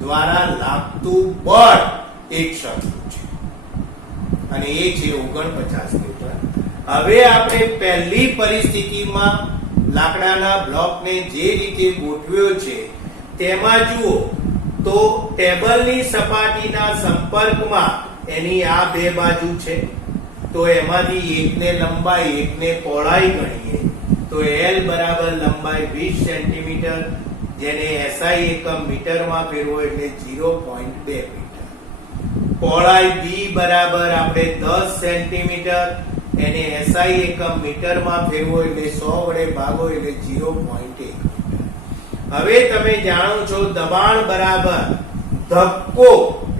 દ્વારા લાગતું બળ એક સરખું છે, અને એ છે 49 ન્યૂટન. હવે આપણે પહેલી પરિસ્થિતિમાં લાકડાના બ્લોકને જે રીતે ગોઠવ્યો છે તેમાં જુઓ તો ટેબલની સપાટીના સંપર્કમાં એની આ બે બાજુ છે, તો એમાંથી એકને લંબાઈ એકને પહોળાઈ ગણીએ તો L બરાબર લંબાઈ 20 સેન્ટીમીટર, જેને SI એકમ મીટરમાં ફેરવો એટલે 0.2 મીટર. પહોળાઈ B બરાબર આપણે 10 સેન્ટીમીટર, એને SI એકમ મીટરમાં ફેરવો એટલે 100 વડે ભાગો એટલે 0.1 મીટર. હવે તમે જાણો છો દબાણ બરાબર ધક્કો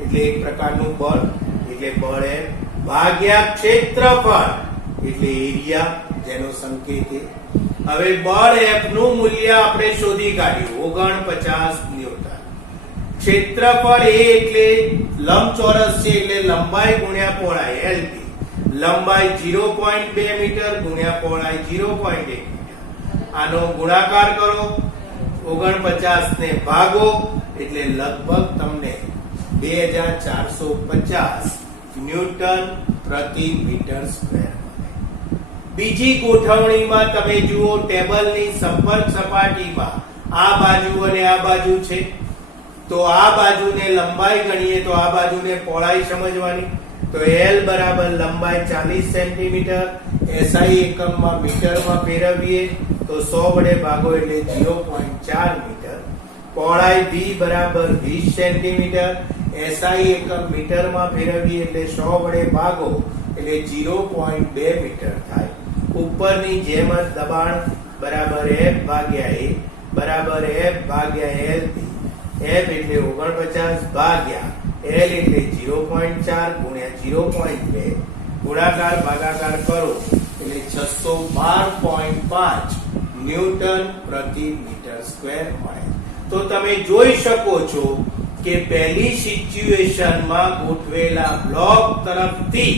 એટલે એક પ્રકારનું બળ, એટલે બળ F ભાગ્યા ક્ષેત્રફળ એટલે એરિયા, જેનો સંકેત છે. હવે બળ F નું મૂલ્ય આપણે શોધી કાઢ્યું 49 ન્યૂટન. ક્ષેત્રફળ એ એટલે લંબચોરસ છે, એટલે લંબાઈ ગુણ્યા પહોળાઈ LB. લંબાઈ 0.2 મીટર ગુણ્યા પહોળાઈ 0.1 મીટર. આનો ગુણાકાર કરો, 49 ને ભાગો એટલે લગભગ તમને 2450 ન્યૂટન પ્રતિ મીટર સ્ક્વેર. બીજી ગોઠવણીમાં તમે જુઓ ટેબલની સંપર્ક સપાટીમાં આ બાજુ અને આ બાજુ છે, તો આ બાજુને લંબાઈ ગણીએ તો આ બાજુને પહોળાઈ સમજવાની. તો L બરાબર લંબાઈ 40 સેન્ટીમીટર, SI એકમમાં મીટરમાં ફેરવીએ તો 100 વડે ભાગો એટલે 0.4 મીટર. પહોળાઈ B બરાબર 20 સેન્ટીમીટર, SI એકમ મીટરમાં ફેરવીએ એટલે 100 વડે ભાગો એટલે 0.2 મીટર થાય. ઉપરની જેમ જ દબાણ બરાબર F ભાગ્યા A બરાબર F ભાગ્યા LB. F એટલે 49 ભાગ્યા L એટલે 0.4 ગુણ્યા 0.2, ગુણાકાર ભાગાકાર કરો એટલે 612.5 ન્યૂટન પ્રતિ મીટર સ્ક્વેર મળે. તો તમે જોઈ શકો છો કે પહેલી સિચ્યુએશનમાં ગોઠવેલા બ્લોક તરફથી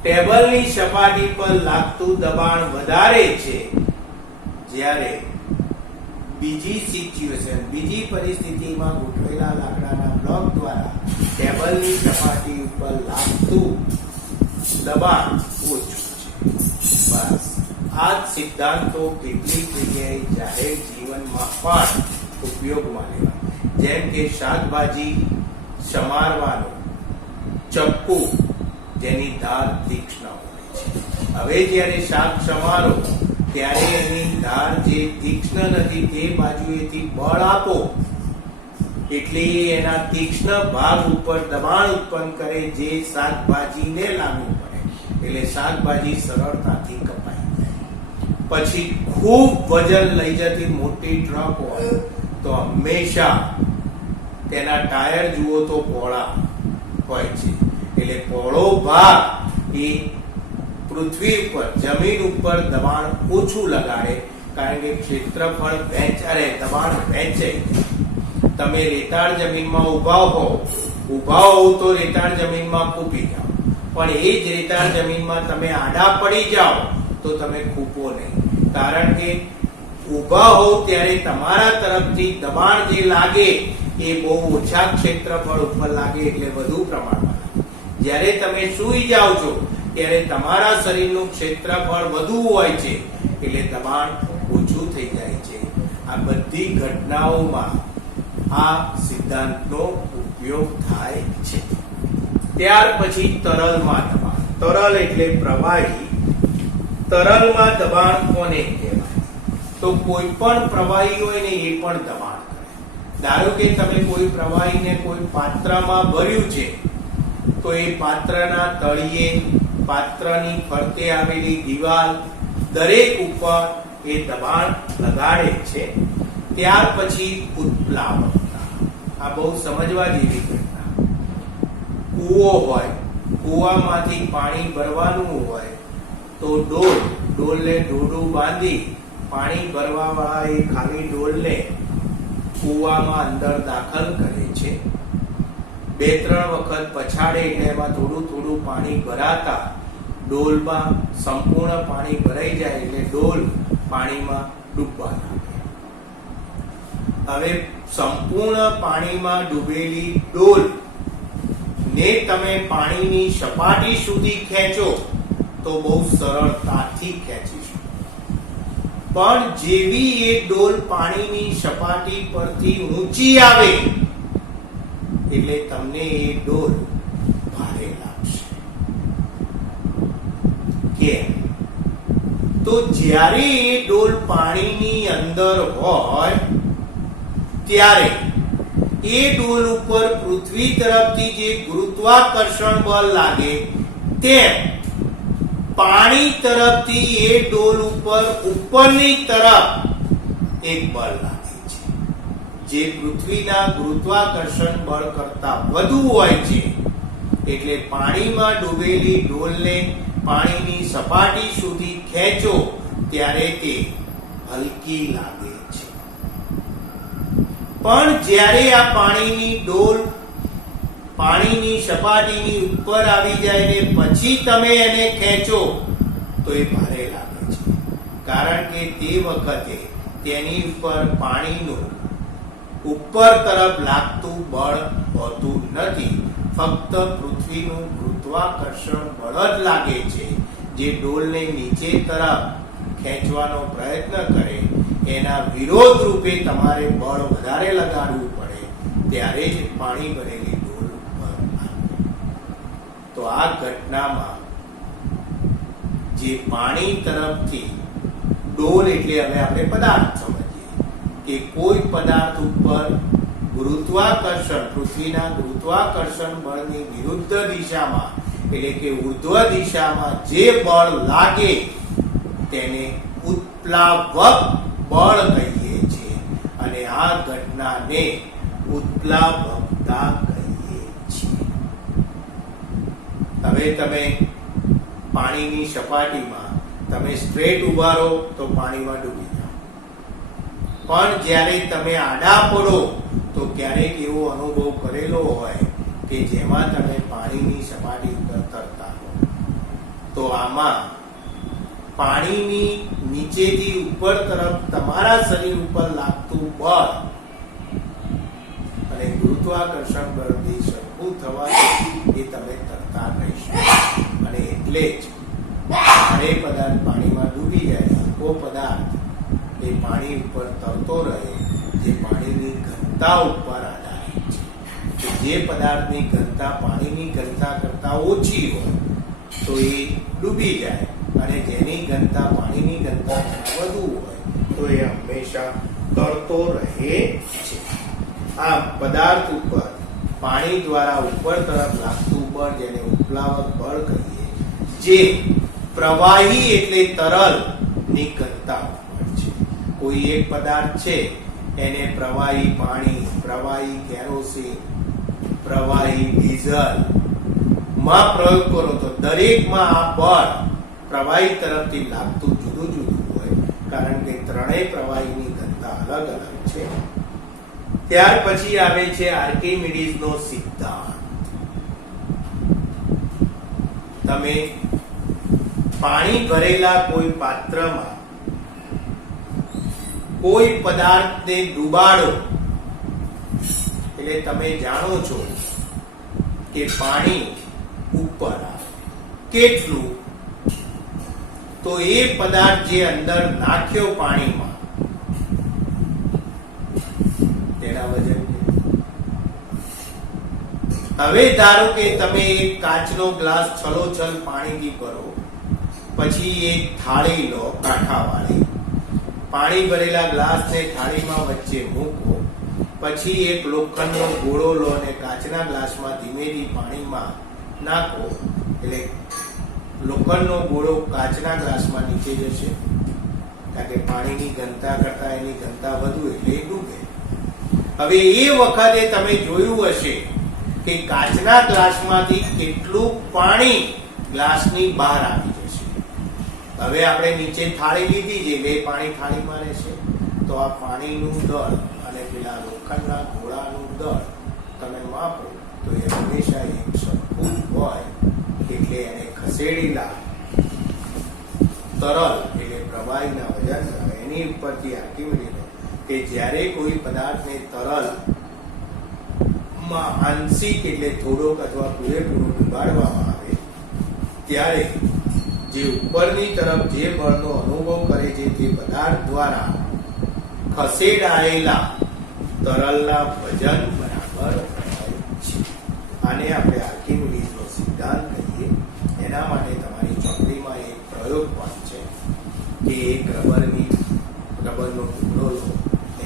ટેબલની સપાટી પર લાગતું દબાણ વધારે છે, જ્યારે બીજી પરિસ્થિતિમાં ગોઠવેલા લાકડાના બ્લોક દ્વારા ટેબલની સપાટી ઉપર લાગતું દબાણ ઓછું છે. બસ આ સિદ્ધાંતો કેટલીક જગ્યાએ જાહેર જીવનમાં પણ ઉપયોગમાં લેવા, જેમ કે શાકભાજી સમારવાનો ચપ્પુ જેની ધાર તીક્ષ્ણ હોય છે. હવે જ્યારે શાક સમારો ત્યારે એની ધાર જે તીક્ષ્ણ નથી તે બાજુએથી બળ આપો એટલે એના તીક્ષ્ણ ભાગ ઉપર દબાણ ઉત્પન્ન કરે, જે શાકભાજીને લાગુ પડે એટલે શાકભાજી સરળતાથી કપાઈ જાય. પછી ખૂબ વજન લઈ જતી મોટી ટ્રક હોય તો હંમેશા તેના ટાયર જુઓ તો પહોળા હોય છે, એટલે પહોળો ભાગ એ પૃથ્વી ઉપર જમીન ઉપર દબાણ ઓછું લગાડે, કારણ કે ક્ષેત્રફળ દબાણ વહેંચે. તમે રેતાળ જમીનમાં ઊભા હોવ તો રેતાળ જમીનમાં ખૂપી જાઓ, પણ એ જ રેતાળ જમીનમાં તમે આડા પડી જાઓ તો તમે ખૂપો નહીં, કારણ કે ઊભા હોવ ત્યારે તમારા તરફથી દબાણ જે લાગે એ બહુ ઓછા ક્ષેત્રફળ ઉપર લાગે, એટલે વધુ પ્રમાણમાં લાગે. જ્યારે તમે સૂઈ જાઓ છો ત્યારે તમારા શરીરનું ક્ષેત્રફળ વધુ હોય છે, એટલે દબાણ ઓછું થઈ જાય છે. આ બધી ઘટનાઓમાં આ સિદ્ધાંતનો ઉપયોગ થાય છે. ત્યાર પછી તરલમાં દબાણ. તરલ એટલે પ્રવાહી. તરલમાં દબાણ કોને કહેવાય? તો કોઈ પણ પ્રવાહી હોય ને એ પણ દબાણ કરે. ધારો કે તમે કોઈ પ્રવાહીને કોઈ પાત્રમાં ભર્યું છે, તો એ પાત્રના તળિયે, પાત્રની ફરતે આવેલી દિવાલ દરેક ઉપર એ દબાણ લગાડે છે. ત્યાર પછી ઉત્પ્લાવકતા. આ બહુ સમજવા જેવી ઘટના. કૂવો હોય, કૂવામાંથી પાણી ભરવાનું હોય તો ડોલને ઢોઢું બાંધી પાણી ભરવા વાળા એ ખાલી ડોલને કૂવામાં અંદર દાખલ કરે છે. 2-3 વખત પછાડે એટલે એમાં થોડું થોડું પાણી ભરાતા ડોલમાં સંપૂર્ણ પાણી ભરાઈ જાય એટલે ડોલ પાણીમાં ડૂબવા લાગે. હવે સંપૂર્ણ પાણીમાં ડૂબેલી ડોલ ને તમે પાણીની સપાટી સુધી ખેંચો તો બહુ સરળતાથી ખેંચી શકો, પણ જેવી એ ડોલ પાણીની સપાટી પરથી ઊંચી આવે એટલે તમને એ ડોલ ભારે લાગશે. કેમ? તો જ્યારે એ ડોલ પાણીની અંદર હોય ત્યારે એ ડોલ ઉપર પૃથ્વી તરફથી જે ગુરુત્વાકર્ષણ બળ લાગે તેમ પાણી તરફથી એ ડોલ ઉપર ઉપરની તરફ એક બળ લાગે છે, જે પૃથ્વીના ગુરુત્વાકર્ષણ બળ કરતા વધુ હોય છે. એટલે પાણીમાં ડૂબેલી ડોલને પાણીની સપાટી સુધી ખેંચો ત્યારે તે હલકી લાગે છે. પણ જ્યારે આ પાણીની ડોલ પાણીની સપાટીની ઉપર આવી જાય ને પછી તમે એને ખેંચો તો એ ભારે લાગે છે, કારણ કે તે વખતે તેની ઉપર પાણીનું ઉપર તરફ લાગતું બળ હોતું નથી, ફક્ત પૃથ્વીનું ગુરુત્વાકર્ષણ બળ જ લાગે છે, જે ડોલને નીચે તરફ ખેંચવાનો પ્રયત્ન કરે. એના વિરોધ રૂપે તમારે બળ વધારે લગાડવું પડે ત્યારે જ પાણી ભરેલી ડોલ ઉપર આવે. તો આ ઘટનામાં જે પાણી તરફથી ડોલ એટલે હવે આપણે પદાર્થ સમજીએ કે કોઈ પદાર્થ ઉપર ગુરુત્વાકર્ષણ, પૃથ્વીના ગુરુત્વાકર્ષણ બળની વિરુદ્ધ દિશામાં એટલે કે ઉર્ધ્વ દિશામાં જે બળ લાગે તેને ઉત્પ્લાવક બળ કહીએ છીએ, અને આ ઘટનાને ઉત્પ્લાવકતા કહીએ છીએ. હવે તમે પાણીની સપાટીમાં તમે સ્ટ્રેટ ઉભા રહો તો પાણીમાં ડૂબી જાઓ, પણ જ્યારે તમે આડા પડો તો ક્યારેક એવો અનુભવ કરેલો હોય કે જેમાં તમે પાણીની સપાટી ઉપર તરતા હો, તો આમાં પાણીની નીચેથી ઉપર તરફ તમારા શરીર ઉપર લાગતું બળ અને ગુરુત્વાકર્ષણ બળથી સરખું થવાથી એ તમે તરતા રહેશો. અને એટલે જ ભારે પદાર્થ પાણીમાં ડૂબી જાય, હલકો પદાર્થ એ પાણી ઉપર તરતો રહે, જે પાણીની ઘનતા ઉપર આધારિત છે. જે પદાર્થની ઘનતા પાણીની ઘનતા કરતા ઓછી હોય તો એ ડૂબી જાય, અને જેની ઘનતા પાણીની ઘનતા વધુ હોય તો એ હંમેશા તરતો રહે છે. આ પદાર્થ ઉપર પાણી દ્વારા ઉપર તરફ લાગતું બળ, જેને ઉપલાવક બળ કહીએ, જે પ્રવાહી એટલે તરલ ની ઘનતા ઉપર છે. કોઈ એક પદાર્થ છે એને પ્રવાહી પાણી, પ્રવાહી કેરોસીન, પ્રવાહી ડીઝલ માં પ્રયોગ કરો તો દરેકમાં આ બળ પ્રવાહી તરફથી લાગતું જુદું જુદું હોય, કારણ કે ત્રણેય પ્રવાહીની ઘનતા અલગ અલગ છે. ત્યાર પછી આવે છે આર્કિમિડીઝનો સિદ્ધાંત. તમે પાણી ભરેલા કોઈ પાત્રમાં કોઈ પદાર્થને ડુબાડો એટલે તમે જાણો છો કે પાણી ઉપર આવે. કેટલું? તો એ પદાર્થ જે અંદર નાખ્યો પાણીમાં તેના વજન. હવે ધારો કે તમે એક કાચનો ગ્લાસ છલોછલ પાણીથી ભરો, પછી એક થાળી લો કાંઠાવાળી, પાણી ભરેલા ગ્લાસને થાળીમાં વચ્ચે મૂકો, પછી એક લોખંડનો ગોળો લો અને કાચના ગ્લાસમાં ધીમેથી પાણીમાં નાખો, એટલે લોખંડનો ગોળો કાચના ગ્લાસમાં નીચે જશે, કારણ કે પાણીની ઘનતા કરતા એની ઘનતા વધુ એટલે એ ડૂબે. હવે એ વખતે તમે જોયું હશે કે કાચના ગ્લાસમાંથી કેટલું પાણી ગ્લાસની બહાર આવી જશે. હવે આપણે નીચે થાળી લીધી છે એટલે પાણી થાળીમાં રહેશે, તો આ પાણીનું દળ અને પેલા લોખંડના ગોળાનું દળ તમે માપો તો એ હંમેશા એક સરખું જ હોય. એટલે એને ખસેડેલા તરલ એટલે પ્રવાહીના વજન એની ઉપરથી આર્કિમિડીઝે કે જ્યારે કોઈ પદાર્થને તરલ માં આંશિક એટલે થોડોક અથવા પૂરેપૂરો ડુબાડવામાં આવે ત્યારે જે ઉપરની તરફ જે બળનો અનુભવ કરે છે તે પદાર્થ દ્વારા ખસેડાયેલા તરલના વજન બરાબર થાય છે. આને આપણે આર્કિમિડીઝનો સિદ્ધાંત કહીએ. એના માટે તમારી ચોપડીમાં એક પ્રયોગ પણ છે કે એક રબરનો ટુકડો લો,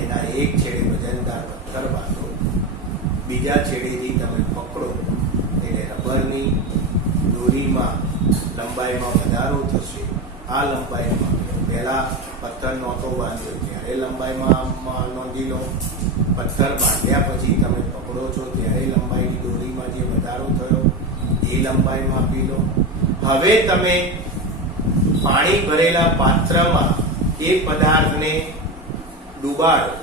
એના એક છેડે વજનદાર પથ્થર બાંધો, બીજા છેડેથી તમે પકડો એટલે રબરની દોરીમાં લંબાઈમાં વધારો થશે. આ લંબાઈમાં પહેલા પથ્થર નહોતો બાંધ્યો ત્યારે લંબાઈમાં નોંધી લો, પથ્થર બાંધ્યા પછી તમે પકડો છો ત્યારે લંબાઈની દોરીમાં જે વધારો થયો એ લંબાઈ માપી લો. હવે તમે પાણી ભરેલા પાત્રમાં એ પદાર્થને ડુબાડો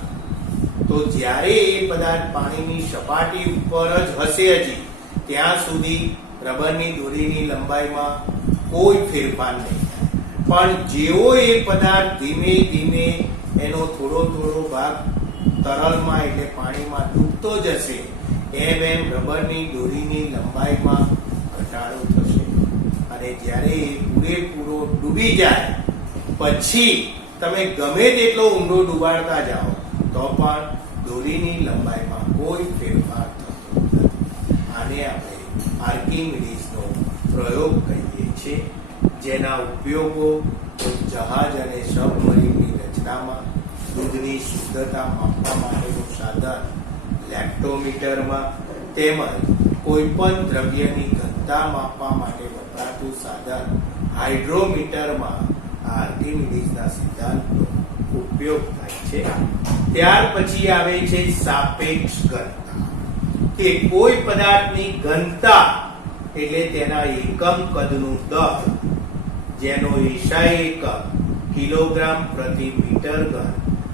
તો જ્યારે એ પદાર્થ પાણીની સપાટી ઉપર જ હશે હજી ત્યાં સુધી રબરની દોરીની લંબાઈમાં કોઈ ફેરફાર નહીં થાય. પણ જેવો એ પદાર્થ ધીમે ધીમે એનો થોડો થોડો ભાગ તરલમાં એટલે પાણીમાં ડૂબતો જશે એમ એમ રબરની દોરીની લંબાઈમાં ઘટાડો થશે, અને જ્યારે એ પૂરેપૂરો ડૂબી જાય પછી તમે ગમે તેટલો ઊંડો ડુબાડતા જાઓ તો પણ દોરીની લંબાઈમાં કોઈ ફેરફાર થતો નથી. આને આપણે આર્કિમિડીઝનો પ્રયોગ કહીએ છીએ, જેના ઉપયોગો જહાજ અને સબમરીનની રચનામાં, દૂધની શુદ્ધતા માપવા માટેનું સાધન લેક્ટોમીટરમાં, તેમજ કોઈ પણ દ્રવ્યની ઘનતા માપવા માટે વપરાતું સાધન હાઇડ્રોમીટરમાં આર્કિમિડીઝના સિદ્ધાંતનો ઉપયોગ થાય છે. ત્યાર પછી આવે છે સાપેક્ષ ઘનતા, કે કોઈ પદાર્થની ઘનતા એટલે તેના એકમ કદનું દળ, જેનો એસઆઈ એકમ કિલોગ્રામ પ્રતિ મીટર ઘન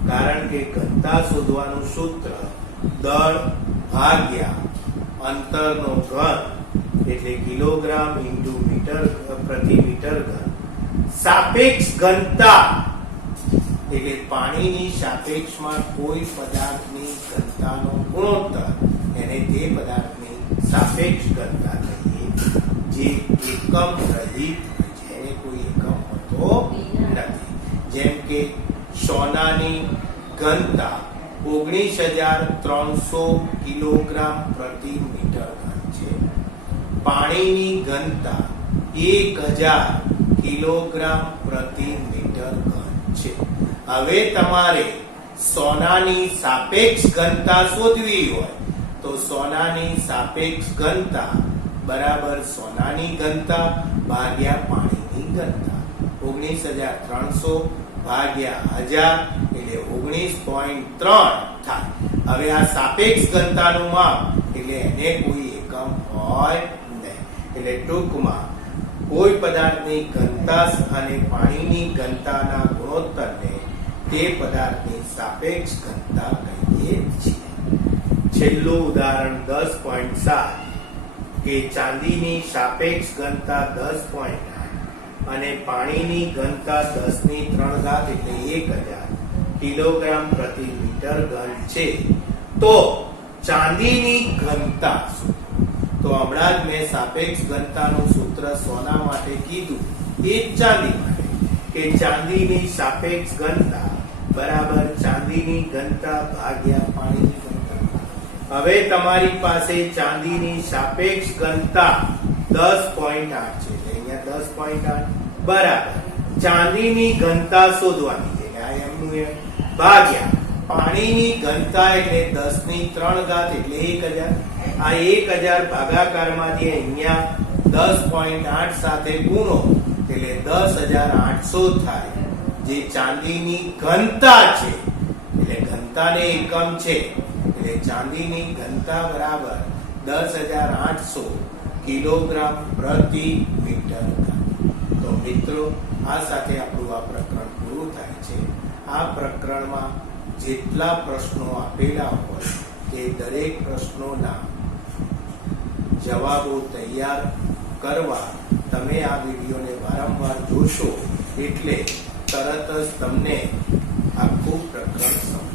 કારણ કે ઘનતા શોધવાનું સૂત્ર દળ ભાગ્યા અંતરનો ઘન એટલે કિલોગ્રામ ઇન્ટુ મીટર પ્રતિ મીટર ઘન. સાપેક્ષ ઘનતા એટલે પાણીની સાપેક્ષમાં કોઈ પદાર્થની ઘનતાનો ગુણોત્તર, એને તે પદાર્થની સાપેક્ષ ઘનતા કહીએ, જે એકમ રહિત, જેને કોઈ એકમ હોતો નથી. જેમ કે સોનાની ઘનતા 19,300 કિલોગ્રામ પ્રતિ મીટર ઘન છે. પાણીની ઘનતા 1,000 કિલોગ્રામ પ્રતિ મીટર ઘન છે. હવે તમારે સોનાની સાપેક્ષ ઘનતા શોધવી હોય તો સોનાની સાપેક્ષ ઘનતા બરાબર સોનાની ઘનતા ભાગ્યા પાણીની ઘનતા. 19,300 ભાગ્યા 1000 એટલે 19.3 થાય. હવે આ સાપેક્ષ ઘનતાનું માપ એટલે એને કોઈ એકમ હોય નહીં. એટલે ટૂંકમાં કોઈ પદાર્થની ઘનતા અને પાણીની ઘનતાના ગુણોત્તરને તે પદાર્થની સાપેક્ષ ઘનતા કહીએ છીએ. છેલ્લું ઉદાહરણ 10.7 કે ચાંદીની સાપેક્ષ ઘનતા 10.8 અને પાણીની ઘનતા 10³ એટલે 1000 કિલોગ્રામ પ્રતિ મીટર ઘન છે, તો ચાંદીની ઘનતા શું? તો હમણાં જ મેં સાપેક્ષ ઘનતાનું સૂત્ર સોના માટે કીધું, એ ચાંદી માટે કે ચાંદીની સાપેક્ષ ઘનતા બરાબર ચાંદીની ઘનતા ભાગ્યા પાણીની ઘનતા. હવે તમારી પાસે ચાંદીની સાપેક્ષ ઘનતા 10.8 છે, અહીંયા 10.8 બરાબર ચાંદીની ઘનતા શોધવાની છે, આ એમનું એમ ભાગ્યા પાણીની ઘનતા એટલે 10³ એટલે 1000. આ 1000 ભાગાકારમાંથી અહીંયા 10.8 સાથે ગુણો એટલે 10,800 થાય, જે ચાંદીની ઘનતા છે. એટલે ઘનતાને એકમ છે એટલે ચાંદીની ઘનતા બરાબર 10,800 કિલોગ્રામ પ્રતિ મીટર ઘન. તો મિત્રો, આ સાથે આપણું આ પ્રકરણ પૂરું થાય છે. આ પ્રકરણમાં જેટલા પ્રશ્નો આપેલા હોય તે દરેક પ્રશ્નોના જવાબો તૈયાર કરવા તમે આ વિડીયોને વારંવાર જોશો એટલે તરત જ તમને આખું પ્રકરણ સમજાશે.